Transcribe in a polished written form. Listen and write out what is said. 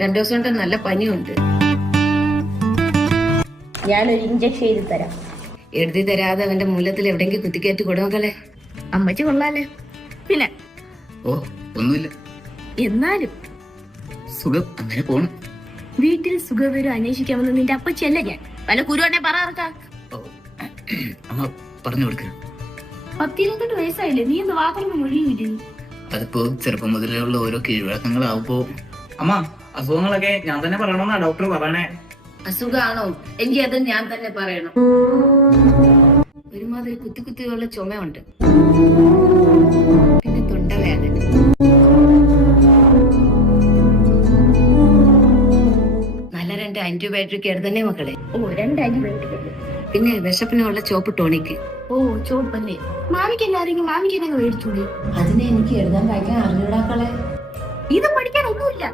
രണ്ടു ദിവസം കൊണ്ട് നല്ല പനിയുണ്ട്. ഞാനൊരു ഇഞ്ചക്ഷൻ ചെയ്ത് തരാം. എഴുതി തരാതെ അവന്റെ മൂലത്തിൽ എവിടെയെങ്കിലും കുത്തിക്കയറ്റി കൊടുമക്കളെ. അമ്മച്ചി കൊള്ളാലേ. പിന്നെ ഓ ഒന്നുമില്ല, എന്നാലും സുഖം, അങ്ങനെ പോണം. വീട്ടിൽ സുഖവിവരം അന്വേഷിക്കാമെന്ന് നിന്റെ അപ്പച്ചിയല്ല ഞാൻ. പല കുരുവാണെ പറയാർക്കാം. ഓ, അമ്മ പറഞ്ഞു കൊടുക്ക. 10-20 വയസ്സായില്ലേ, നീ ഒന്ന് വാർത്തകൾ മൊഴിയില്ലേ? അതിപ്പോ ചെറുപ്പം മുതലേ ഉള്ള ഓരോ കീഴ്വഴക്കങ്ങളാവുമ്പോ അമ്മ അസുഖങ്ങളൊക്കെ ഞാൻ തന്നെ പറയണമെന്നാ ഡോക്ടർ പറയണേ. അസുഖാണോ എങ്കിൽ അത് ഞാൻ തന്നെ പറയണം. ഒരുമാതിരി കുത്തി കുത്തിയുള്ള ചുമയുണ്ട്, പിന്നെ തൊണ്ടവേദന. നല്ല 2 ആന്റിബയോട്ടിക് എടുത്തന്നെ മക്കളെ. ഓ 2 ആന്റിബയോട്ടിക്. പിന്നെ വിശപ്പിനുള്ള ചോപ്പ് ടോണിക്ക്. ഓ ചോപ്പല്ലേ. മാമിക്കെല്ലാരെങ്കിലും മാമിക്കെന്നെ മേടിച്ചൂടെ? അതിനെ എനിക്ക് എഴുതാൻ വായിക്കാൻ അറിഞ്ഞൂടാക്കളെ. ഇത് പഠിക്കാൻ ഒന്നുമില്ല.